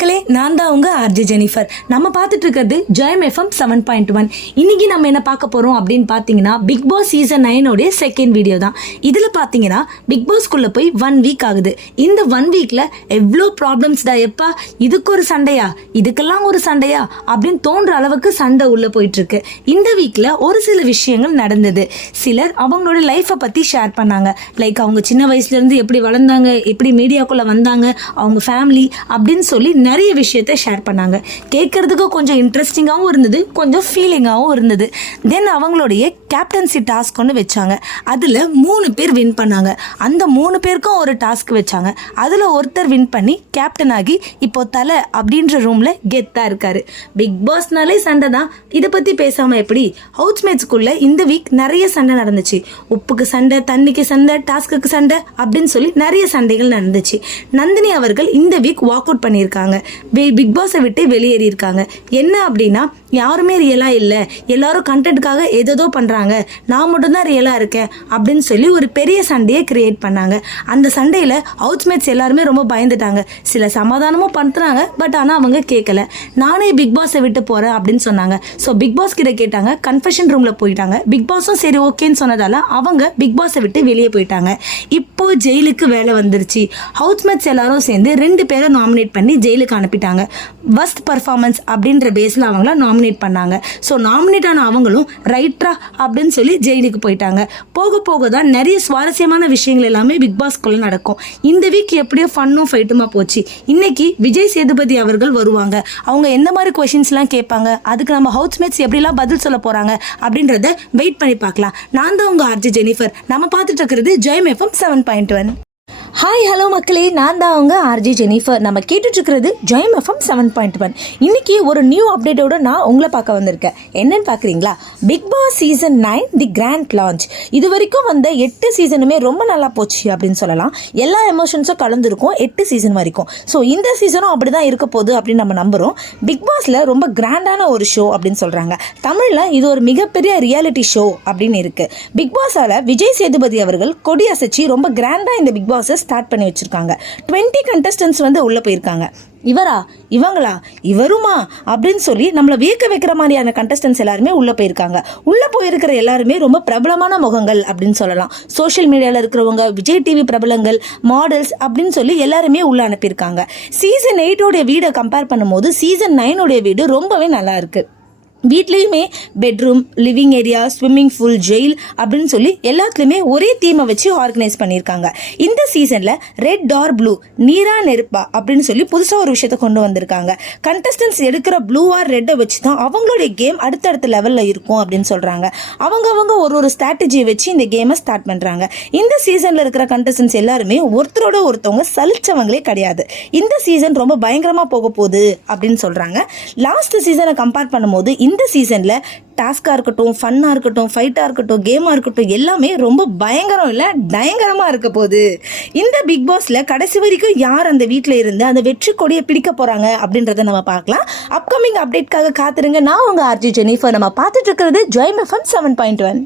மக்களே, நான் தான் உங்க ஆர்ஜே ஜெனிஃபர். நம்ம பார்த்துட்டு இருக்கிறது ஜெயம் எஃப்எம் 7.1. இன்னைக்கு நம்ம என்ன பார்க்க போறோம் அப்படின்னு பார்த்தீங்கன்னா, big boss season 9 second video தான். இதுல பார்த்தீங்கன்னா பிக் பாஸ்க்குள்ள போய் 1 வீக் ஆகுது. இந்த 1 வீக்ல எவ்வளோ ப்ராப்ளம்ஸ் தான். எப்பா இதுக்கு ஒரு சண்டையா, இதுக்கெல்லாம் ஒரு சண்டையா அப்படின்னு தோன்ற அளவுக்கு சண்டை உள்ள போயிட்டு இருக்கு. இந்த வீக்ல ஒரு சில விஷயங்கள் நடந்தது. சிலர் அவங்களோட லைஃப்பை பத்தி ஷேர் பண்ணாங்க. லைக் அவங்க சின்ன வயசுல இருந்து எப்படி வளர்ந்தாங்க, எப்படி மீடியாக்குள்ள வந்தாங்க, அவங்க ஃபேமிலி அப்படின்னு சொல்லி நிறைய விஷயத்தை ஷேர் பண்ணாங்க. கேட்கறதுக்கு கொஞ்சம் இன்ட்ரெஸ்டிங்காகவும் இருந்தது, கொஞ்சம் ஃபீலிங்காகவும் இருந்தது. தென் அவங்களுடைய கேப்டன்சி டாஸ்க் ஒன்று வச்சாங்க. அதில் 3 பேர் வின் பண்ணாங்க. அந்த 3 பேருக்கும் ஒரு டாஸ்க் வச்சாங்க. அதில் ஒருத்தர் வின் பண்ணி கேப்டன் ஆகி இப்போ தலை அப்படின்ற ரூமில் கெத்தாக இருக்காரு. பிக் பாஸ்னாலே சண்டை தான். இதை பற்றி பேசாமல் எப்படி? ஹவுஸ்மேட்ஸ்குள்ளே இந்த வீக் நிறைய சண்டை நடந்துச்சு. உப்புக்கு சண்டை, தண்ணிக்கு சண்டை, டாஸ்க்கு சண்டை அப்படின்னு சொல்லி நிறைய சண்டைகள் நடந்துச்சு. நந்தினி அவர்கள் இந்த வீக் வாக் அவுட் பண்ணியிருக்காங்க. பிக் பாஸை விட்டு வெளியேறி இருக்காங்க. என்ன அப்படின்னா, யாருமே ரியலா இல்லை, எல்லாரும் கண்டென்ட்காக ஏதோ பண்றாங்க, நான் மட்டும்தான் ரியலா இருக்கேன் அப்படின்னு சொல்லி ஒரு பெரிய சண்டையை கிரியேட் பண்ணாங்க. அந்த சண்டையில ஹவுஸ்மேட்ஸ் எல்லாருமே ரொம்ப பயந்துட்டாங்க. சில சமாதானமும் பண்றாங்க, பட் ஆனா அவங்க கேட்கல. நானே பிக் பாஸை விட்டு போறேன் அப்படின்னு சொன்னாங்க. ஸோ பிக் பாஸ் கிட்ட கேட்டாங்க, கன்ஃபெஷன் ரூம்ல போயிட்டாங்க. பிக் பாஸும் சரி ஓகேன்னு சொன்னதால அவங்க பிக் பாஸை விட்டு வெளியே போயிட்டாங்க. இப்போ ஜெயிலுக்கு வேலை வந்துருச்சு. ஹவுஸ்மேட்ஸ் எல்லாரும் சேர்ந்து 2 பேரை நாமினேட் பண்ணி ஜெயிலுக்கு அனுப்பிட்டாங்க. வஸ்ட் பர்ஃபார்மன்ஸ் அப்படின்ற பேஸ்ல அவங்கள நாமினேட் பண்ணாங்க. ஸோ நாமினேட் ஆன அவங்களும் ரைட்ரா அப்படின்னு சொல்லி ஜெயிலுக்கு போயிட்டாங்க. போக போக தான் நிறைய சுவாரஸ்யமான விஷயங்கள் எல்லாமே பிக் பாஸ்குள்ள நடக்கும். இந்த வீக் எப்படியோ ஃபன்னும் ஃபைட்டுமா போச்சு. இன்னைக்கு விஜய் சேதுபதி அவர்கள் வருவாங்க. அவங்க எந்த மாதிரி கொஸ்டின்ஸ்லாம் கேட்பாங்க, அதுக்கு நம்ம ஹவுஸ்மேட்ஸ் எப்படிலாம் பதில் சொல்ல போறாங்க அப்படின்றத வெயிட் பண்ணி பார்க்கலாம். நான் தான் உங்க ஆர்ஜே ஜெனிஃபர். நம்ம பார்த்துட்டு இருக்கிறது ஜெயம் எஃப்எம் 7.1. ஹாய் ஹலோ மக்களே, நான் தான் அவங்க ஆர்ஜே ஜெனிஃபர். நம்ம கேட்டுட்ருக்கிறது ஜெயம் எஃப்எம் 7.1. இன்னைக்கு ஒரு நியூ அப்டேட்டோட நான் உங்களை பார்க்க வந்திருக்கேன். என்னன்னு பார்க்குறீங்களா? பிக் பாஸ் சீசன் 9 தி கிராண்ட் லான்ச். இது வரைக்கும் வந்த 8 சீசனுமே ரொம்ப நல்லா போச்சு அப்படின்னு சொல்லலாம். எல்லா எமோஷன்ஸும் கலந்துருக்கும் 8 சீசன் வரைக்கும். ஸோ இந்த சீசனும் அப்படி தான் இருக்க போகுது அப்படின்னு நம்ம நம்புகிறோம். பிக் பாஸில் ரொம்ப கிராண்டான ஒரு ஷோ அப்படின்னு சொல்கிறாங்க. தமிழில் இது ஒரு மிகப்பெரிய ரியாலிட்டி ஷோ அப்படின்னு இருக்குது. பிக் பாஸால் விஜய் சேதுபதி அவர்கள் கொடி அசைச்சி ரொம்ப கிராண்டாக இந்த பிக் பாஸை ஸ்டார்ட் பண்ணி வச்சிருக்காங்க. 20 கண்டஸ்டன்ட்ஸ் வந்து உள்ள போயிருக்காங்க. இவரா, இவங்களா, இவருமா அப்படின்னு சொல்லி நம்மளை வியக்க வைக்கிற மாதிரியான கண்டஸ்டன்ஸ் எல்லாருமே உள்ள போயிருக்காங்க. உள்ள போயிருக்கிற எல்லாருமே ரொம்ப பிரபலமான முகங்கள் அப்படின்னு சொல்லலாம். சோஷியல் மீடியாவில் இருக்கிறவங்க, விஜய் டிவி பிரபலங்கள், மாடல்ஸ் அப்படின்னு சொல்லி எல்லாருமே உள்ள அனுப்பியிருக்காங்க. சீசன் 8 வீடை கம்பேர் பண்ணும்போது சீசன் 9 வீடு ரொம்பவே நல்லா இருக்கு. வீட்லேயுமே bedroom, living area, swimming pool, jail அப்படின்னு சொல்லி எல்லாத்துலேயுமே ஒரே தீமை வச்சு ஆர்கனைஸ் பண்ணியிருக்காங்க. இந்த சீசனில் ரெட் ஆர் ப்ளூ, நீரா நெருப்பா அப்படின்னு சொல்லி புதுசாக ஒரு விஷயத்த கொண்டு வந்திருக்காங்க. கண்டஸ்டன்ஸ் எடுக்கிற ப்ளூ ஆர் ரெட்டை வச்சு தான் அவங்களுடைய கேம் அடுத்தடுத்த லெவலில் இருக்கும் அப்படின்னு சொல்கிறாங்க. அவங்க ஒரு ஸ்ட்ராட்டஜியை வச்சு இந்த கேமை ஸ்டார்ட் பண்ணுறாங்க. இந்த சீசனில் இருக்கிற கண்டஸ்டன்ஸ் எல்லாருமே ஒருத்தரோட ஒருத்தவங்க சலிச்சவங்களே கிடையாது. இந்த சீசன் ரொம்ப பயங்கரமாக போக போகுது அப்படின்னு சொல்கிறாங்க. லாஸ்ட் சீசனை கம்பேர் பண்ணும்போது இந்த சீசன்ல டாஸ்கா இருக்கட்டும், ஃபன்னா இருக்கட்டும், ஃபைட்டா இருக்கட்டும், கேமா இருக்கட்டும், எல்லாமே ரொம்ப பயங்கரம் இல்ல பயங்கரமா இருக்க போகுது. இந்த பிக் பாஸ்ல கடைசி வரைக்கும் யார் அந்த வீட்டில் இருந்து அந்த வெற்றி கொடியை பிடிக்க போறாங்க அப்படின்றத நம்ம பார்க்கலாம். அப்கமிங் அப்டேட்காக காத்துருங்க. நான் உங்க ஆர்ஜே ஜெனிஃபர். நம்ம பார்த்துட்டு இருக்கிறது ஜெயம் எஃப்எம் 7.1.